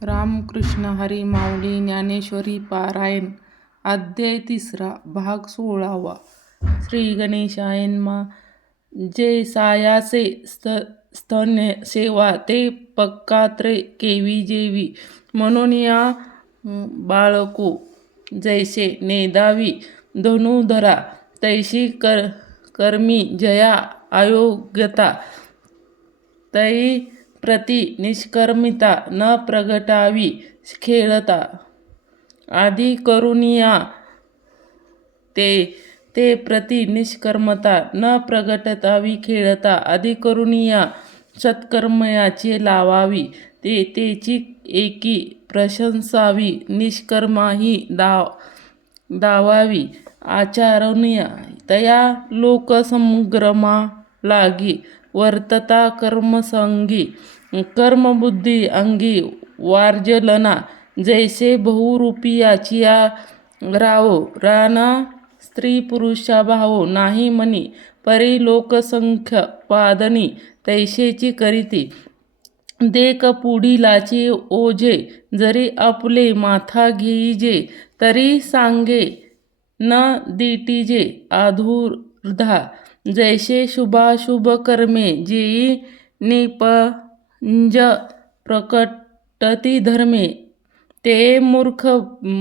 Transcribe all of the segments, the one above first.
रामकृष्ण हरी माऊली ज्ञानेश्वरी पारायण अध्याय 3 भाग 16. श्री गणेशाय नमः. जे सायासे स्तन्य सेवा ते पक्कात्रे केवी जेवी म्हणून या बाळको जैसे नेदावी धनुधरा तैशी कर्मी जया अयोग्यता तै प्रति निष्कर्मिता न प्रगटावी खेळता आधी करुनिया ते प्रति निष्कर्मता न प्रगटावी खेळता आधी करुनिया सत्कर्मयाची लावावी तेची एकी प्रशंसावी निष्कर्माही दावावी आचारणीय तया लोकसंग्रमा लागी वर्तता कर्मसंगी कर्मबुद्धी अंगी वार्जलना जैसे बहुरूपियाची रावो राना स्त्री पुरुषा भावो नाही मनी परी लोकसंख्य पादनी तैसेची करीती देक पुढीलाची ओझे जरी आपले माथा घेईजे तरी सांगे न दिटीजे आधुर्धा जैसे शुभाशुभ कर्मे जेई निपंज प्रकटती धर्मे ते मूर्ख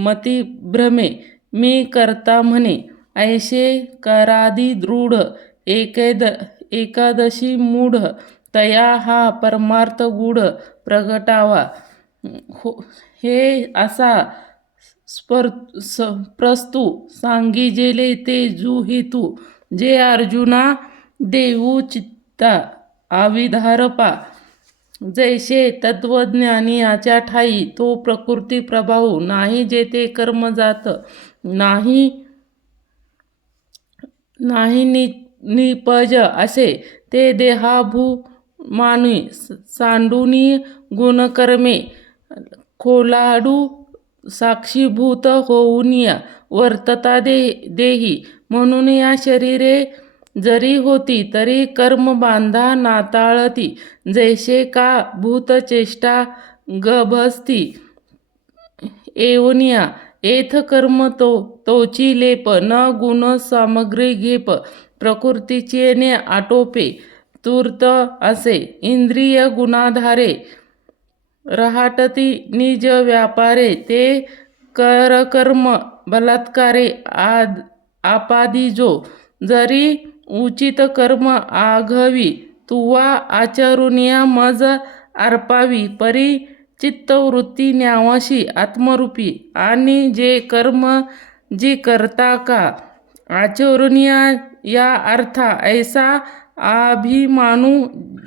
मती भ्रमे मी करता म्हणे ऐसे करादी दृढ एकादशी मूढ तया हा परमार्थ गूढ प्रगटावा हे असा प्रस्तु सांगिजेले ते जू हेतू जे अर्जुना देऊ चित्ता आविधारपा जैसे तत्वज्ञानियाच्या ठाई तो प्रकृती प्रभाव नाही जेथे कर्म जात नाही निपज असे ते देहाभिमानी सांडूनी गुणकर्मे खोलाडू साक्षीभूत होऊनिया वर्तता देही म्हणून या शरीरे जरी होती तरी कर्म बांधा नाताळती जैसे का भूतचेष्टा गभस्ती एवनिया एथ कर्म तोची लेप न गुण सामग्री घेप प्रकृतीचे ने आटोपे तूर्त असे इंद्रिय गुणाधारे रहाटती निज व्यापारे ते करकर्म बलात्कारे आपादिजो जरी उचित कर्म आघवी तुवा आचरुनिया मज अर्पावी परी चित्तवृत्ती न्यावाशी आत्मरूपी आणि जे कर्म जी करता का आचरुनिया या अर्था ऐसा अभिमानू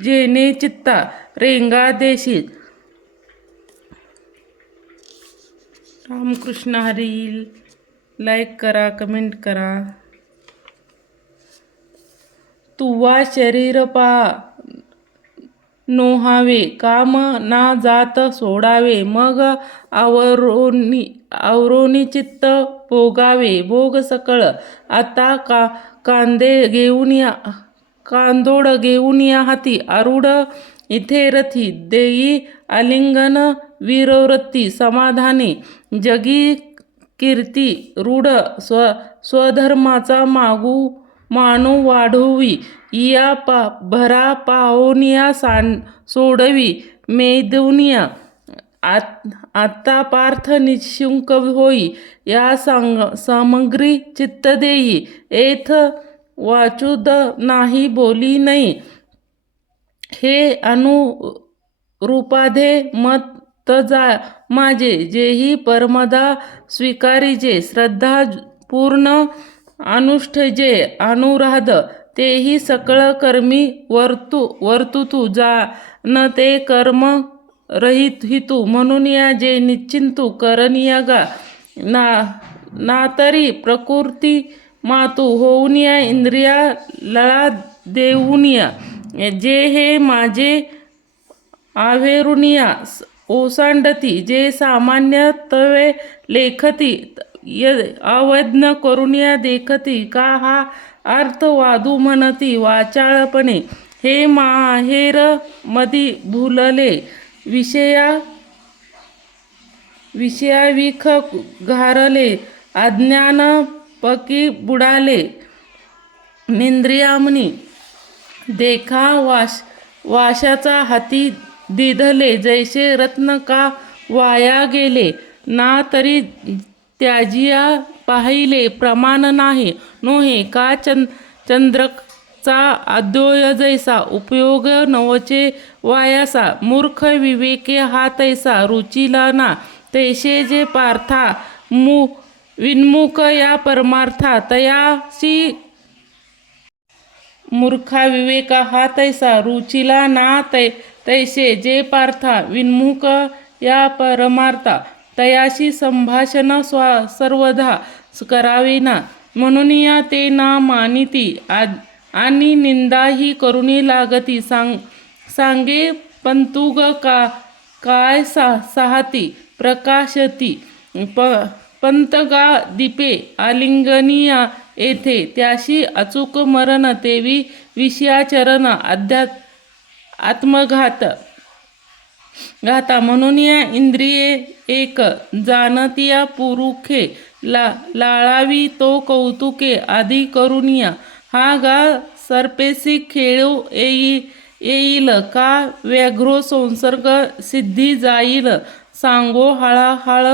जेने चित्ता रेंगा देशी. रामकृष्ण हरी. लाईक करा, कमेंट करा. तुवा शरीर पा नोहावे काम ना जात सोडावे मग आवरोनी चित्त भोगावे भोग सकळ आता कांदोड घेऊन या हाती आरूढ इथे रथी देई आलिंगन वीरवृत्ती समाधानी जगी कीर्ती रूढ स्वधर्माचा मानू वाढवी या भरा पाहोनिया सोडवी मेदुनिया आता पार्थ निशुंक होई या सामग्री चित्त देई एथ वाचुद नाही बोली नाही हे अनुरूपाधे मत माझे जेही परमदा स्वीकारिजे श्रद्धा पूर्ण अनुष्ठजे अनुराध तेही सकळ कर्मी वर्तुतू जा न ते कर्म रहित हितू म्हणून या जे निश्चिंतू करनिया गा ना तरी प्रकृती मातू होऊनिया इंद्रिया लळा देऊनिया जे हे माझे आवेरुनिया ओसांडती जे सामान्य तवे लेखती अवज्ञ करुनिया देखती का हा अर्थ वादू म्हणती वाचाळपणे हे माहेर मधी भुलले विषया विषयाविख घारले, अज्ञान पकी बुडाले, निंद्रियामनी देखा वाशाचा हाती दिधले, जैसे रत्न का वाया गेले, ना तरी त्याजिया पाहिले प्रमाण नाही, नोहे का चंद्रचा अद्वय जैसा, उपयोग नवचे वायासा, मूर्ख विवेके हा तैसा, रुचिला ना तैसे जे पार्था, विन्मुख या परमार्था तयासी, मूर्खा विवेका हा तैसा, रुचिला ना तैसे जे पार्था, विन्मुख या परमार्था तयाशी, संभाषण सर्वदा करावे ना, म्हणून या ते ना मानिती, आणि निंदाही करुणी लागती, सांगे पंतुग काय साहती प्रकाशती, पंतगा दीपे आलिंगनिया येथे, त्याशी अचूक मरण, तेवी विषयाचरण आत्मघात घाता, म्हणून या इंद्रिये एक जाणतिया पुरुखे, लाळावी तो कौतुके आधी करुनिया, हा गा सर्पेसी खेळू येईल का, व्याघ्रो संसर्ग सिद्धी जाईल, सांगो हळाहळ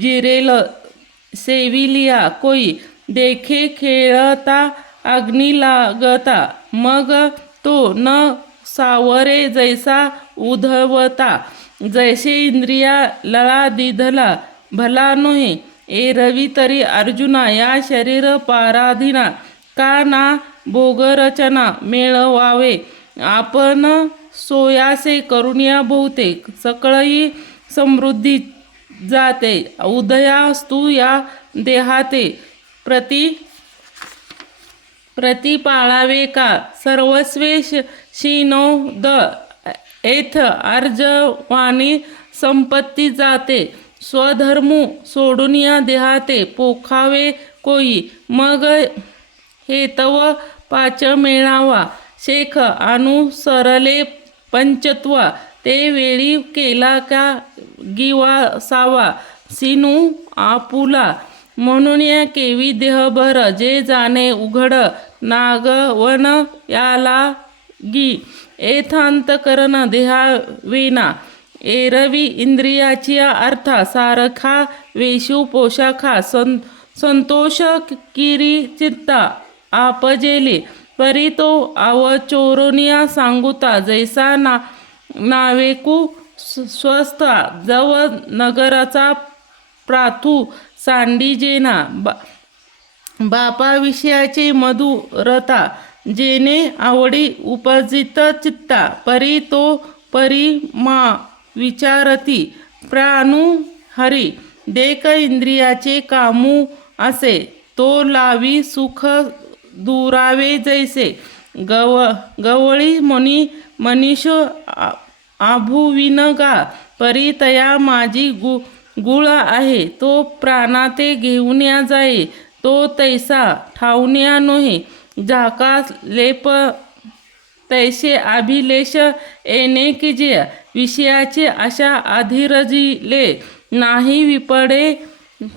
जिरेल सेविलिया कोई, देखे खेळता अग्नी लागता, मग तो न सावरे जैसा उधवता, जैसे इंद्रिया लळा दिधला भला नोहे, एरवी तरी अर्जुना या शरीर पाराधीना, का ना भोगरचना मेळवावे, आपण सोयासे करुनिया बहुतेक, सकळही समृद्धी जाते, उदयास्तु या देहाते, प्रति पाळावे का, सर्वस्वे शिनो द एथ अर्जवानी संपत्ती जाते, स्वधर्मू सोडून या देहाते पोखावे कोई, मग हेतव पाच मेळावा, शेख अनुसरले पंचत्वा, ते वेळी केला का गिवासावा, सिनू आपुला, म्हणून या केवी देहभर, जे जाणे उघड नागवन याला गी, एथांतकरण देहाविना, एरवी इंद्रियाची अर्था, सारखा वेशू पोशाखा, संतोष किरी चित्ता आपजेले, परी तो आवचोरनिया सांगुता, जैसा नावेकू स्वस्था, जव नगराचा प्राथू सांडीजेना, बापाविषयाचे मधुरता, जेने आवडी उपजित चित्ता, परी तो परी मा विचारती, प्राणू हरी, देख इंद्रियाचे कामू असे, तो लावी सुख दुरावे जैसे, गवळी मुनी मनीष आभुविनगा, परी तया माझी गुळ आहे, तो प्राणाते घेऊन या जाई, तो तैसा ठाऊन्या नोहे, झाका लेप तैसे अभिलेष येणे की, जे विषयाचे अशा आधीरजिले नाही, विपडे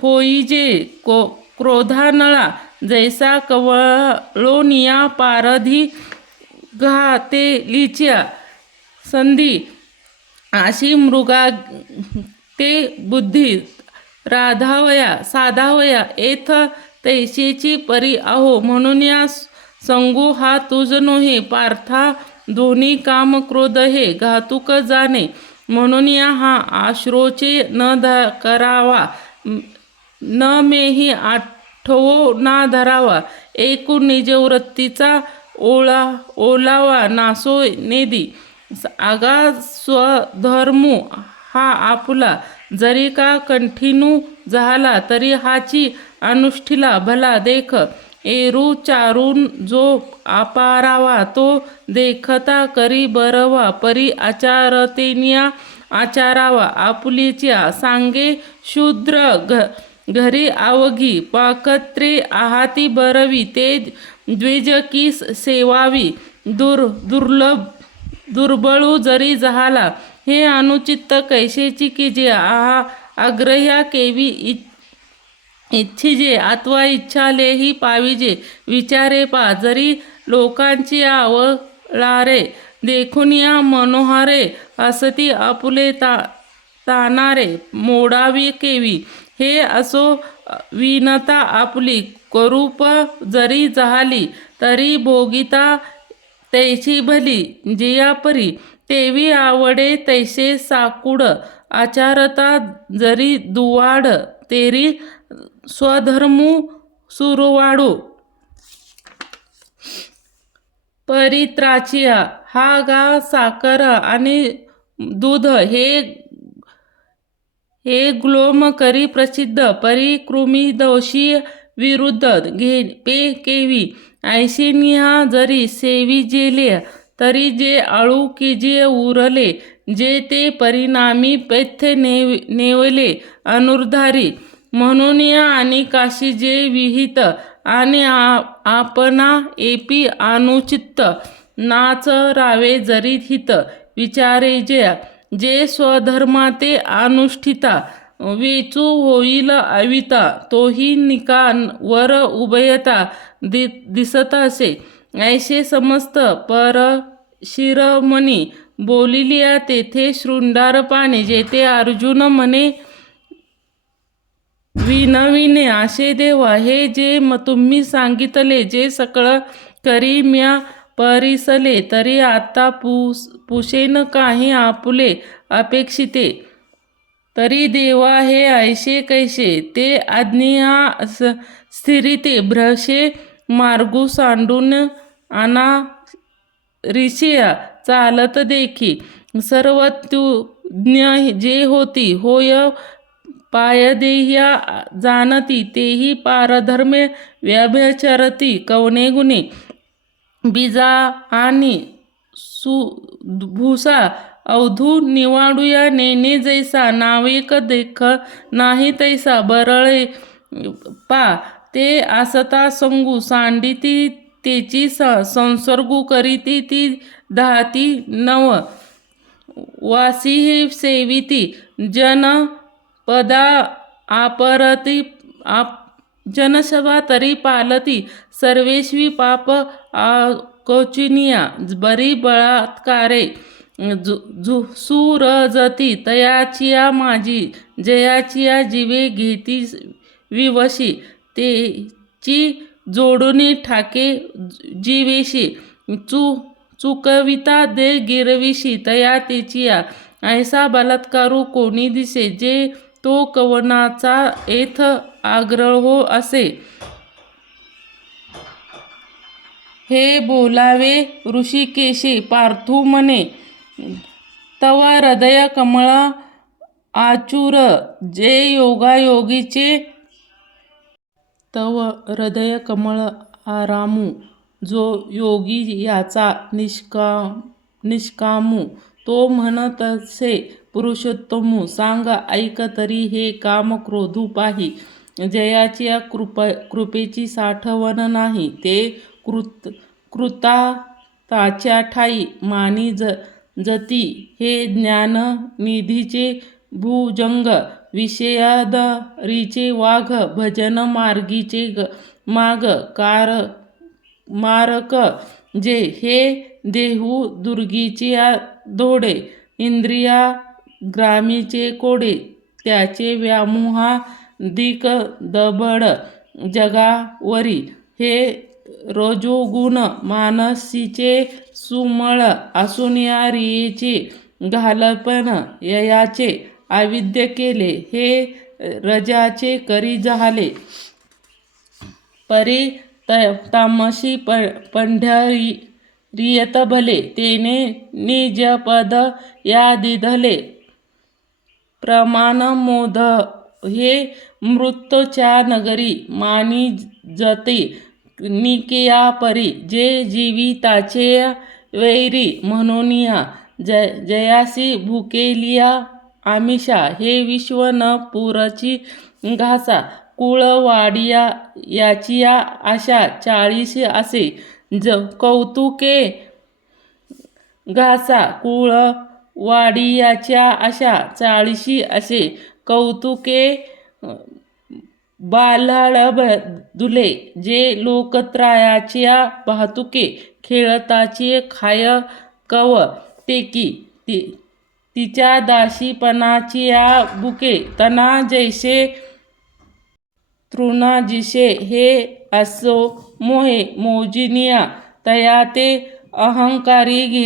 होई जे क्रोधानळा, जैसा कवळोनिया पारधी घातेलीच्या संधी, अशी मृगा ते बुद्धी साधावया एथ तैसेची परी आहो, म्हणून या संगू हा तुझ नोहे, पार्था दोन्ही काम क्रोध हे घातुक जाणे, म्हणून या हा आश्रोचे न करावा, न मेही आठवो ना धरावा, एकूण निजवृत्तीचा ओलावा नासो नेदी, आगा स्वधर्मू हा आपुला, जरी का कंठीनू झाला तरी हाची अनुष्ठीला, भला देख एरू चारून जो अपारावा, तो देखता करी बरवा, परी आचारतेनिया आचारावा, आपुलीच्या सांगे शूद्र घरी आवगी, पाकत्रे आहाती बरवी, ते द्विज की सेवावी, दुर्बळू जरी झाला, हे अनुचित कैसेची की, जे आग्रह्या केवी इच्छिजे अथवा इच्छालेही पाविजे विचारे पा जरी लोकांची आवळारे देखून या मनोहारे असती आपुले तानारे मोडावी केवी हे असो विनता आपुली करूप जरी जहाली तरी भोगिता तैशी भली जिया परी तेवी आवडे तैसे साकुड आचारता जरी दुवाड तेरी स्वधर्मू सुरवाडू परित्राचिया हा गा साखर आणि दूध हे ग्लोम करी प्रसिद्ध परी कृमी दोषी विरुद्ध घे पे केवी ऐशिनिहा जरी सेवी जेले तरी जे आळू की जे उरले जे ते परिणामी पैथ्य नेवले अनुर्धारी म्हणून या आणि काशी जे विहित आणि आपणा एपी अनुचित्त नाच रावे जरी हित विचारे जे स्वधर्माते अनुष्ठिता वेचू होईल अविता तोही निकान वर उभयता दिसत असे ऐसे समस्त पर शिरमणी बोलिलिया तेथे शृंगार पाणी जेथे अर्जुन म्हणे विनविने असे देवा हे जे तुम्ही सांगितले जे सकळ करी म्या परिसले तरी आता पुशेन काही आपुले अपेक्षिते तरी देवा हे ऐसे कैसे ते आज्ञा स्थिरिते भ्रशे मार्गू सांडून आना ऋषिया चालत देखी सर्वज्ञ जे होती होय पायदेह्या जाणती तेही पारधर्मे व्यभिचरती कवने गुणे बीजा आणि भूसा अवधू निवाडूया नेने जैसा नाविक देख नाही तैसा बरळे पा ते आसता संगू सांडिती तेची संसर्गू करीती ती दाहती नव वासी हे सेविती जन पदा आपरती जनसभा तरी पालती सर्वेश्वी पाप कोचिनिया बरी बळात्कारे सुरजती तयाचिया माझी जयाचिया जीवे घेती विवशी तेची जोडुनी ठाके जीवेशी चुकविता दे गिरविशी तया तेचिया ऐसा बलात्कारू कोणी दिसे जे तो कवनाचा येथ आग्रह हो असे हे बोलावे ऋषिकेशी पार्थू म्हणे तव हृदय कमळ आचूर जे योगायोगीचे तव हृदय कमळ आरामू जो योगी याचा निष्कामू तो म्हणतसे पुरुषोत्तमू सांग ऐक तरी हे काम क्रोधू पाही जयाची कृपेची साठवण नाही ते कृताताच्या ठाई मानी जती हे ज्ञान निधीचे भुजंग विषयादरीचे वाघ भजन मार्गीचे माग मारक जे हे देहू दुर्गीचे धोडे इंद्रिया ग्रामीचे कोडे त्याचे व्यामोहा दिक दबड जगावरी हे रजोगुण मानसीचे सुमळ असून या रियेचे घालपण ययाचे अविद्य केले हे रजाचे करी झाले परी तामसी पंढरियत भले तेने निजपद या दिधले प्रमाण मोद हे मृत्यूच्या नगरी मानी जते निकेया परी जे जीविताचे वैरी म्हणून या जयासी भुकेलिया आमिषा हे विश्व न पुरची घासा कुळ वाडिया याचिया आशा 40 असे कौतुके घासा कुळ वाडियाच्या आशा 40 असे कौतुके बाल्हाळबुले जे लोकत्रायाच्या वाहतुके खेळताची खाय कव टेकी तिच्या दासीपणाचिया बुके तना जैसे तृणाजिसे हे असो मोहे मोजिनिया तया ते अहंकारी घे